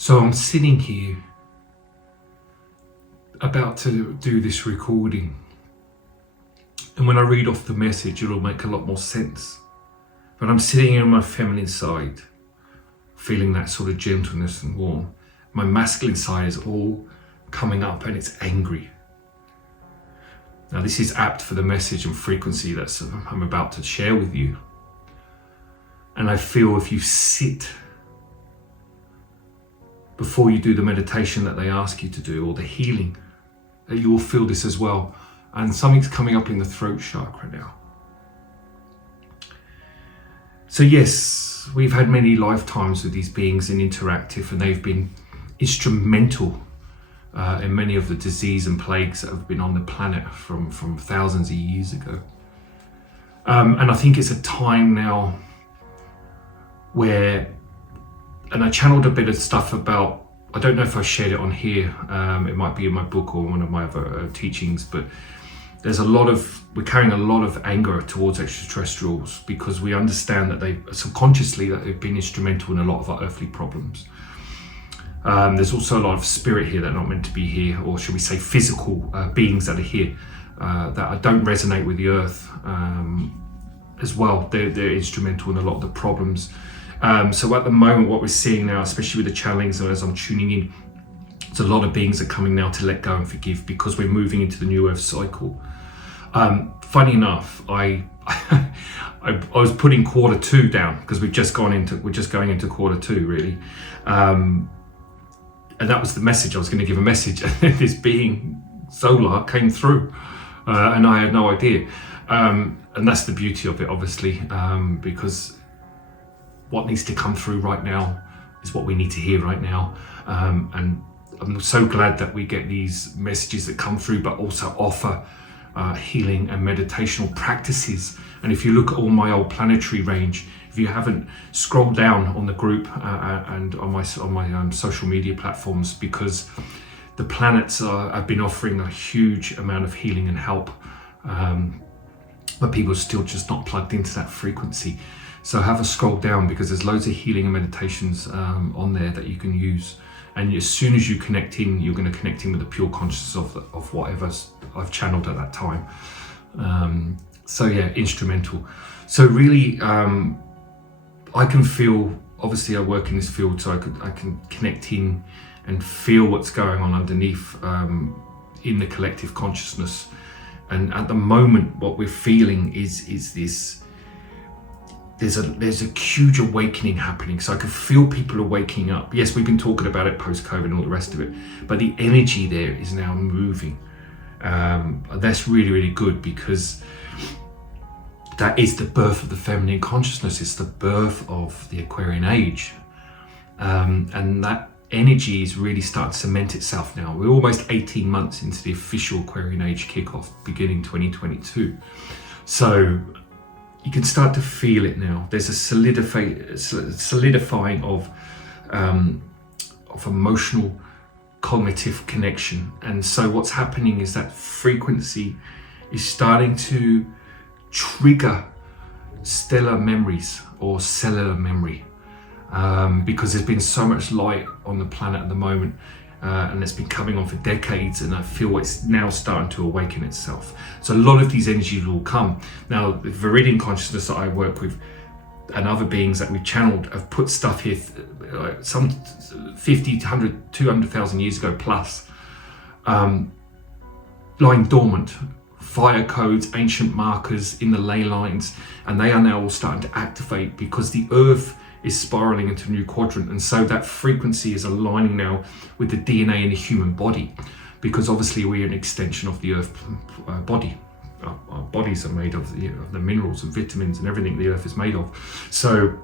So I'm sitting here about to do this recording, and when I read off the message it'll make a lot more sense. But I'm sitting in my feminine side, feeling that sort of gentleness and warmth. My masculine side is all coming up and it's angry. Now this is apt for the message and frequency that I'm about to share with you. And I feel if you sit before you do the meditation that they ask you to do, or the healing, that you will feel this as well. And something's coming up in the throat chakra now. So yes, we've had many lifetimes with these beings in interactive, and they've been instrumental in many of the disease and plagues that have been on the planet from thousands of years ago. And I think it's a time now where, and I channeled a bit of stuff about, I don't know if I shared it on here, it might be in my book or one of my other teachings, but we're carrying a lot of anger towards extraterrestrials because we understand that they've been instrumental in a lot of our earthly problems. There's also a lot of spirit here that are not meant to be here, or should we say physical beings that are here that don't resonate with the earth as well. They're instrumental in a lot of the problems. So at the moment, what we're seeing now, especially with the channelings, as I'm tuning in, there's a lot of beings are coming now to let go and forgive because we're moving into the new earth cycle. Funny enough, I was putting Q2 down because we're just going into Q2 really. And that was the message. I was going to give a message, and this being solar came through, and I had no idea. And that's the beauty of it, obviously, because what needs to come through right now is what we need to hear right now. And I'm so glad that we get these messages that come through, but also offer healing and meditational practices. And if you look at all my old planetary range, if you haven't, scroll down on the group and on my social media platforms, because the planets have been offering a huge amount of healing and help, but people are still just not plugged into that frequency. So have a scroll down, because there's loads of healing and meditations on there that you can use. And as soon as you connect in, you're going to connect in with the pure consciousness of whatever I've channeled at that time. So yeah, instrumental. So really, I can feel, obviously I work in this field, so I can connect in and feel what's going on underneath in the collective consciousness. And at the moment, what we're feeling is this, there's a huge awakening happening. So I can feel people are waking up. Yes, we've been talking about it post-COVID and all the rest of it, but the energy there is now moving. That's really, really good, because that is the birth of the feminine consciousness. It's the birth of the Aquarian age. And that energy is really starting to cement itself now. We're almost 18 months into the official Aquarian age kickoff, beginning 2022. So you can start to feel it now. There's a solidifying of emotional, cognitive connection. And so what's happening is that frequency is starting to trigger stellar memories or cellular memory, because there's been so much light on the planet at the moment, and it's been coming on for decades, and I feel it's now starting to awaken itself. So a lot of these energies will come. Now, the Viridian consciousness that I work with and other beings that we channeled have put stuff here some 50, 100, 200,000 years ago plus, lying dormant. Fire codes, ancient markers in the ley lines, and they are now all starting to activate because the earth is spiraling into a new quadrant. And so that frequency is aligning now with the DNA in the human body, because obviously we're an extension of the earth body. Our bodies are made of the minerals and vitamins and everything the earth is made of. So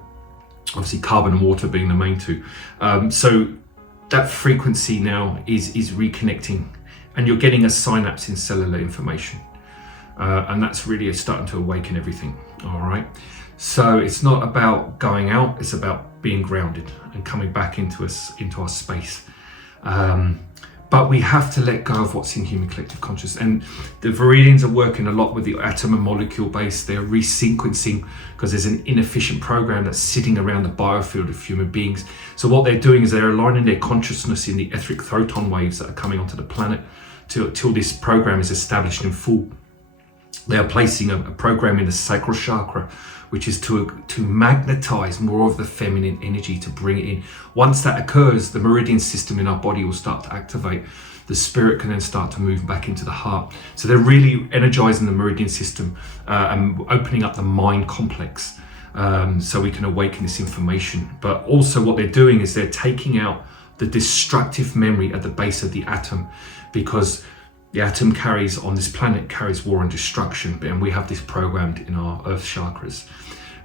obviously carbon and water being the main two. So that frequency now is reconnecting, and you're getting a synapse in cellular information. And that's really starting to awaken everything. All right. So it's not about going out, it's about being grounded and coming back into our space. But we have to let go of what's in human collective consciousness. And the Viridians are working a lot with the atom and molecule base. They're resequencing because there's an inefficient program that's sitting around the biofield of human beings. So what they're doing is they're aligning their consciousness in the etheric photon waves that are coming onto the planet till this program is established in full. They are placing a program in the sacral chakra, which is to magnetize more of the feminine energy, to bring it in. Once that occurs, the meridian system in our body will start to activate. The spirit can then start to move back into the heart. So they're really energizing the meridian system and opening up the mind complex so we can awaken this information. But also what they're doing is they're taking out the destructive memory at the base of the atom, because the atom on this planet carries war and destruction, and we have this programmed in our earth chakras.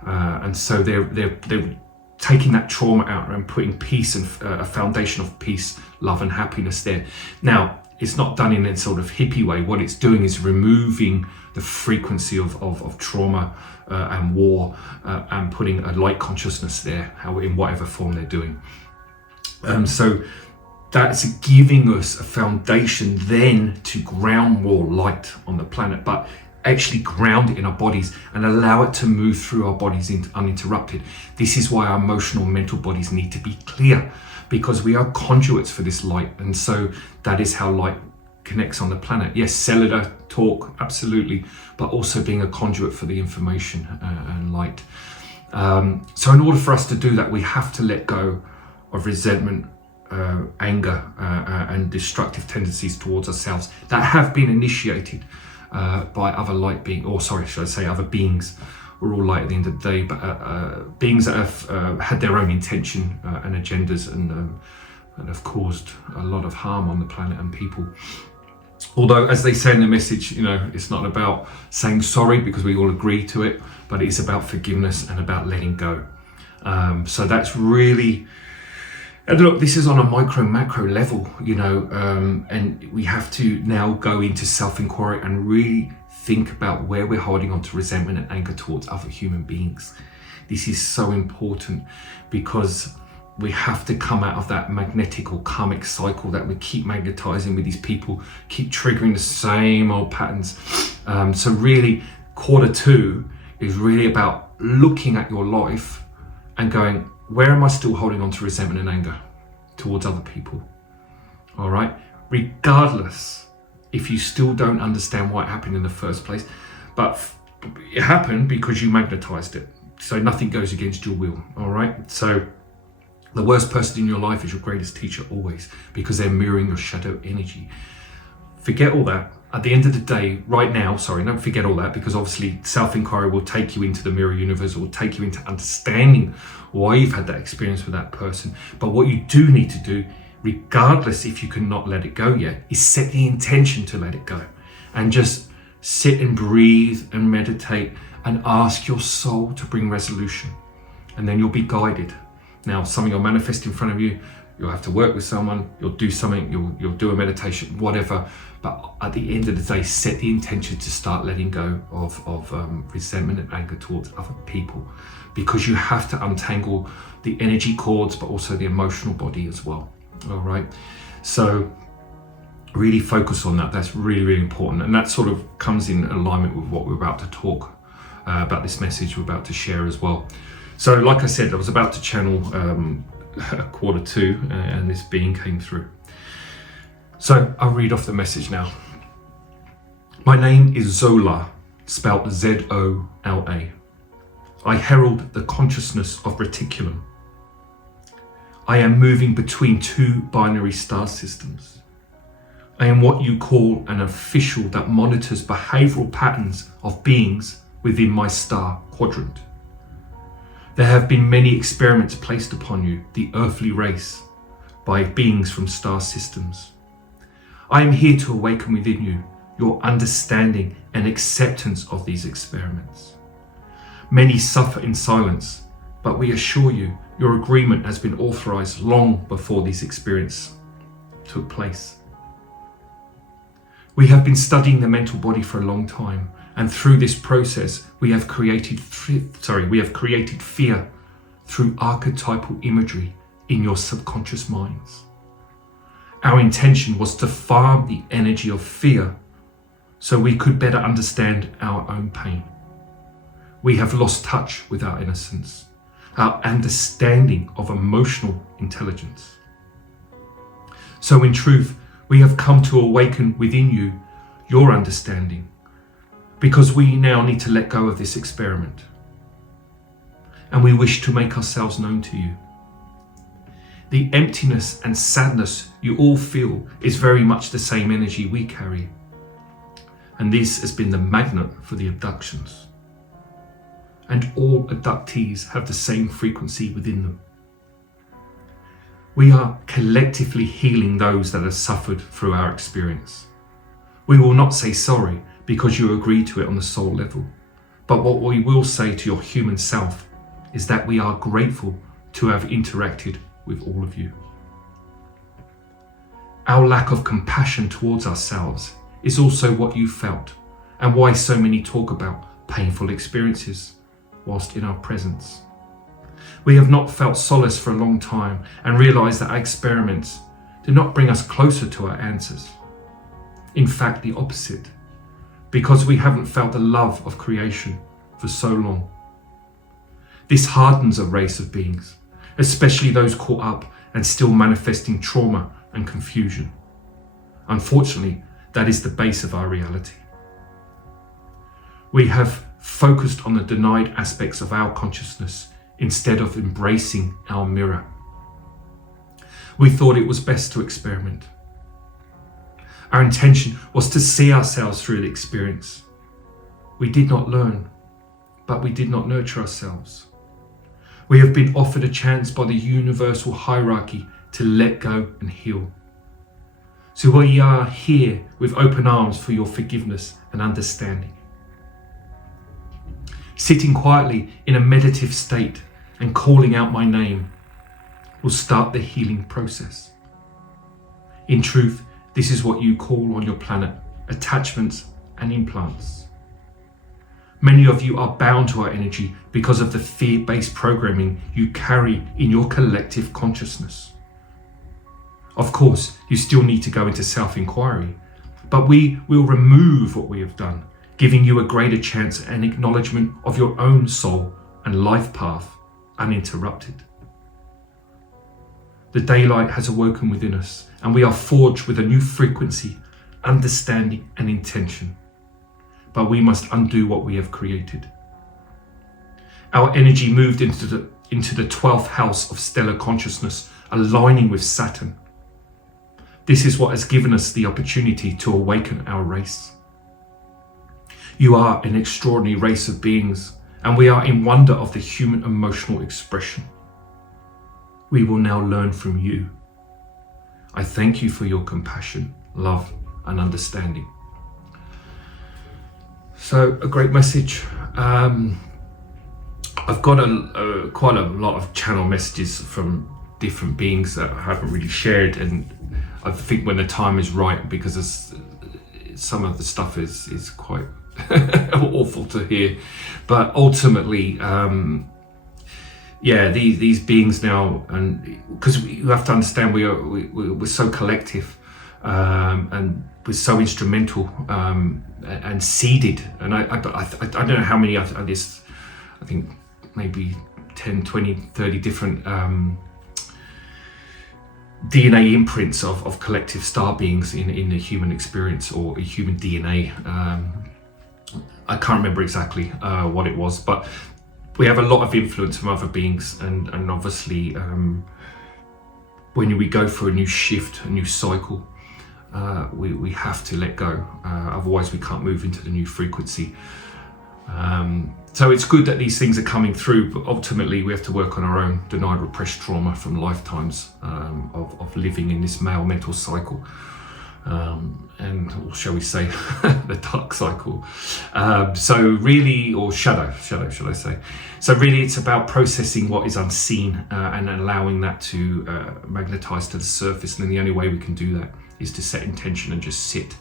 And so they're taking that trauma out and putting peace and a foundation of peace, love and happiness there. Now, it's not done in a sort of hippie way. What it's doing is removing the frequency of trauma and war and putting a light consciousness there, in whatever form they're doing. So that's giving us a foundation then to ground more light on the planet, but actually ground it in our bodies and allow it to move through our bodies uninterrupted. This is why our emotional and mental bodies need to be clear, because we are conduits for this light. And so that is how light connects on the planet. Yes, cellular talk, absolutely, but also being a conduit for the information and light. So in order for us to do that, we have to let go of resentment, anger and destructive tendencies towards ourselves that have been initiated by other light beings, or sorry, should I say other beings. We're all light at the end of the day, but beings that have had their own intention and agendas and have caused a lot of harm on the planet and people. Although, as they say in the message, it's not about saying sorry because we all agree to it, but it's about forgiveness and about letting go. So that's really. And look, this is on a micro, macro level, and we have to now go into self-inquiry and really think about where we're holding on to resentment and anger towards other human beings. This is so important because we have to come out of that magnetic or karmic cycle that we keep magnetizing with these people, keep triggering the same old patterns. So really, Q2 is really about looking at your life and going, where am I still holding on to resentment and anger towards other people? All right, regardless if you still don't understand why it happened in the first place, but it happened because you magnetized it. So nothing goes against your will. All right. So the worst person in your life is your greatest teacher always, because they're mirroring your shadow energy. Forget all that. At the end of the day, right now, don't forget all that, because obviously self-inquiry will take you into the mirror universe, will take you into understanding why you've had that experience with that person. But what you do need to do, regardless if you cannot let it go yet, is set the intention to let it go. And just sit and breathe and meditate and ask your soul to bring resolution. And then you'll be guided. Now, something will manifest in front of you. You'll have to work with someone, you'll do something, you'll do a meditation, whatever. But at the end of the day, set the intention to start letting go of resentment and anger towards other people, because you have to untangle the energy cords, but also the emotional body as well. All right. So really focus on that. That's really, really important. And that sort of comes in alignment with what we're about to talk about, this message we're about to share as well. So like I said, I was about to channel Q2 and this being came through. So I'll read off the message now. My name is Zola, spelt Z-O-L-A. I herald the consciousness of Reticulum. I am moving between two binary star systems. I am what you call an official that monitors behavioral patterns of beings within my star quadrant. There have been many experiments placed upon you, the earthly race, by beings from star systems. I am here to awaken within you your understanding and acceptance of these experiments. Many suffer in silence, but we assure you your agreement has been authorized long before these experiences took place. We have been studying the mental body for a long time, and through this process we have created fear through archetypal imagery in your subconscious minds. Our intention was to farm the energy of fear so we could better understand our own pain. We have lost touch with our innocence, our understanding of emotional intelligence. So in truth, we have come to awaken within you your understanding, because we now need to let go of this experiment. And we wish to make ourselves known to you. The emptiness and sadness you all feel is very much the same energy we carry. And this has been the magnet for the abductions. And all abductees have the same frequency within them. We are collectively healing those that have suffered through our experience. We will not say sorry because you agreed to it on the soul level. But what we will say to your human self is that we are grateful to have interacted with all of you. Our lack of compassion towards ourselves is also what you felt, and why so many talk about painful experiences whilst in our presence. We have not felt solace for a long time and realized that our experiments did not bring us closer to our answers. In fact, the opposite, because we haven't felt the love of creation for so long. This hardens a race of beings, especially those caught up and still manifesting trauma and confusion. Unfortunately, that is the base of our reality. We have focused on the denied aspects of our consciousness instead of embracing our mirror. We thought it was best to experiment. Our intention was to see ourselves through the experience. We did not learn, but we did not nurture ourselves. We have been offered a chance by the universal hierarchy to let go and heal. So we are here with open arms for your forgiveness and understanding. Sitting quietly in a meditative state and calling out my name will start the healing process. In truth, this is what you call on your planet attachments and implants. Many of you are bound to our energy because of the fear-based programming you carry in your collective consciousness. Of course, you still need to go into self-inquiry, but we will remove what we have done, giving you a greater chance and acknowledgement of your own soul and life path uninterrupted. The daylight has awoken within us, and we are forged with a new frequency, understanding and intention. But we must undo what we have created. Our energy moved into the 12th house of stellar consciousness, aligning with Saturn. This is what has given us the opportunity to awaken our race. You are an extraordinary race of beings, and we are in wonder of the human emotional expression. We will now learn from you. I thank you for your compassion, love, and understanding. So, a great message. I've got quite a lot of channel messages from different beings that I haven't really shared, and I think when the time is right, because some of the stuff is quite awful to hear, but ultimately, these beings now, and because you have to understand, we're so collective, and we're so instrumental, and seeded, and I don't know how many. I think maybe 10, 20, 30 different DNA imprints of collective star beings in the human experience, or human DNA. I can't remember exactly what it was, but we have a lot of influence from other beings, and obviously when we go through a new shift, a new cycle, we have to let go, otherwise we can't move into the new frequency. So it's good that these things are coming through, but ultimately we have to work on our own denied, repressed trauma from lifetimes of living in this male mental cycle, and, or shall we say, the dark cycle. So really, or shadow, should I say. So really it's about processing what is unseen, and allowing that to magnetize to the surface. And then the only way we can do that is to set intention and just sit.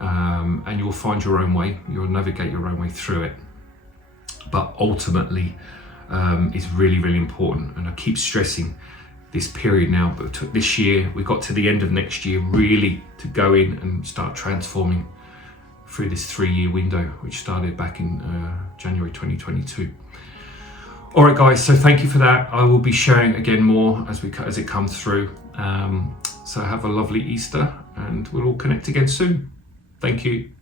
And you'll find your own way, you'll navigate your own way through it. But ultimately, it's really, really important. And I keep stressing this period now, but this year we got to the end of next year really to go in and start transforming through this 3-year window, which started back in January 2022. All right, guys, so thank you for that. I will be sharing again more as it comes through. So have a lovely Easter, and we'll all connect again soon. Thank you.